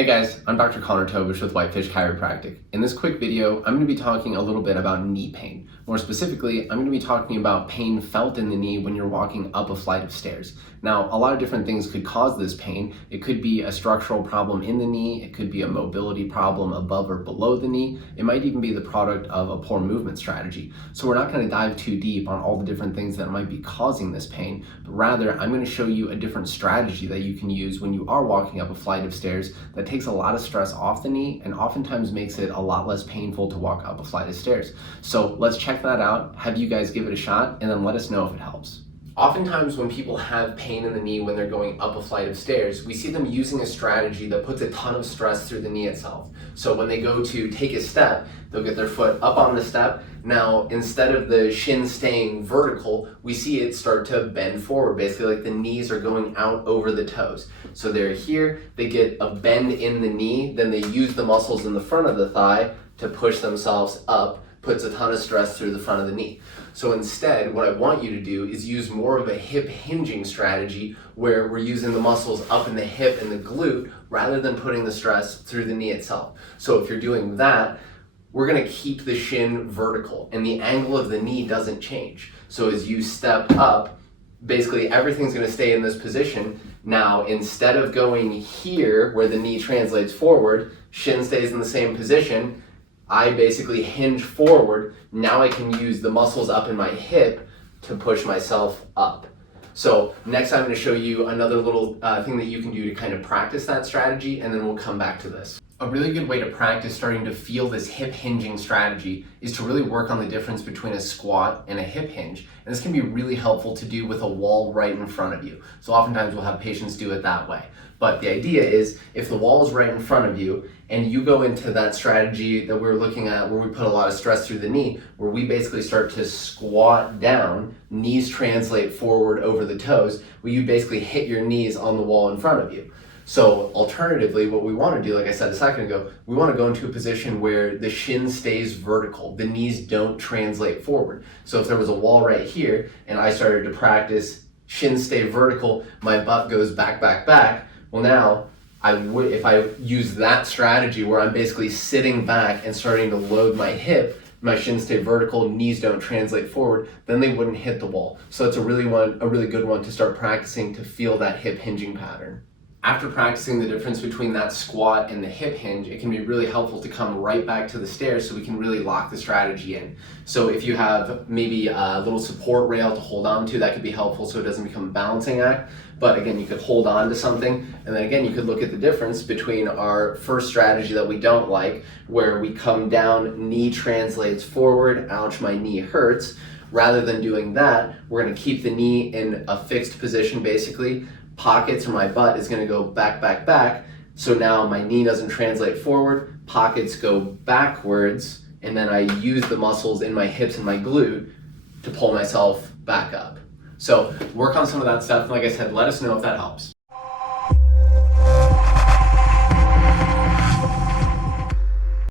Hey guys, I'm Dr. Tobisch with Whitefish Chiropractic. In this quick video, I'm going to be talking a little bit about knee pain. More specifically, I'm going to be talking about pain felt in the knee when you're walking up a flight of stairs. Now, a lot of different things could cause this pain. It could be a structural problem in the knee, it could be a mobility problem above or below the knee, it might even be the product of a poor movement strategy. So we're not going to dive too deep on all the different things that might be causing this pain, but rather I'm going to show you a different strategy that you can use when you are walking up a flight of stairs that takes a lot of stress off the knee and oftentimes makes it a lot less painful to walk up a flight of stairs. So let's check that out, have you guys give it a shot, and then let us know if it helps. Oftentimes when people have pain in the knee when they're going up a flight of stairs, we see them using a strategy that puts a ton of stress through the knee itself. So when they go to take a step, they'll get their foot up on the step. Now, instead of the shin staying vertical, we see it start to bend forward, basically like the knees are going out over the toes. So they're here, they get a bend in the knee, then they use the muscles in the front of the thigh to push themselves up, puts a ton of stress through the front of the knee. So instead, what I want you to do is use more of a hip hinging strategy where we're using the muscles up in the hip and the glute rather than putting the stress through the knee itself. So if you're doing that, we're gonna keep the shin vertical and the angle of the knee doesn't change. So as you step up, basically everything's gonna stay in this position. Now, instead of going here where the knee translates forward, shin stays in the same position, I basically hinge forward. Now I can use the muscles up in my hip to push myself up. So next I'm going to show you another little thing that you can do to kind of practice that strategy, and then we'll come back to this. A really good way to practice starting to feel this hip hinging strategy is to really work on the difference between a squat and a hip hinge. And this can be really helpful to do with a wall right in front of you. So oftentimes we'll have patients do it that way. But the idea is if the wall is right in front of you and you go into that strategy that we're looking at where we put a lot of stress through the knee, where we basically start to squat down, knees translate forward over the toes, where you basically hit your knees on the wall in front of you. So alternatively, what we want to do, like I said a second ago, we want to go into a position where the shin stays vertical, the knees don't translate forward. So if there was a wall right here and I started to practice shin stay vertical, my butt goes back, back, back. Well, now if I use that strategy where I'm basically sitting back and starting to load my hip, my shins stay vertical, knees don't translate forward, then they wouldn't hit the wall. So it's a really good one to start practicing to feel that hip hinging pattern. After practicing the difference between that squat and the hip hinge, it can be really helpful to come right back to the stairs so we can really lock the strategy in. So if you have maybe a little support rail to hold on to, that could be helpful so it doesn't become a balancing act. But again, you could hold on to something, and then again, you could look at the difference between our first strategy that we don't like, where we come down, knee translates forward, ouch, my knee hurts. Rather than doing that, we're gonna keep the knee in a fixed position basically. Pockets or my butt is going to go back, back, back. So now my knee doesn't translate forward, pockets go backwards, and then I use the muscles in my hips and my glute to pull myself back up. So work on some of that stuff. Like I said, let us know if that helps.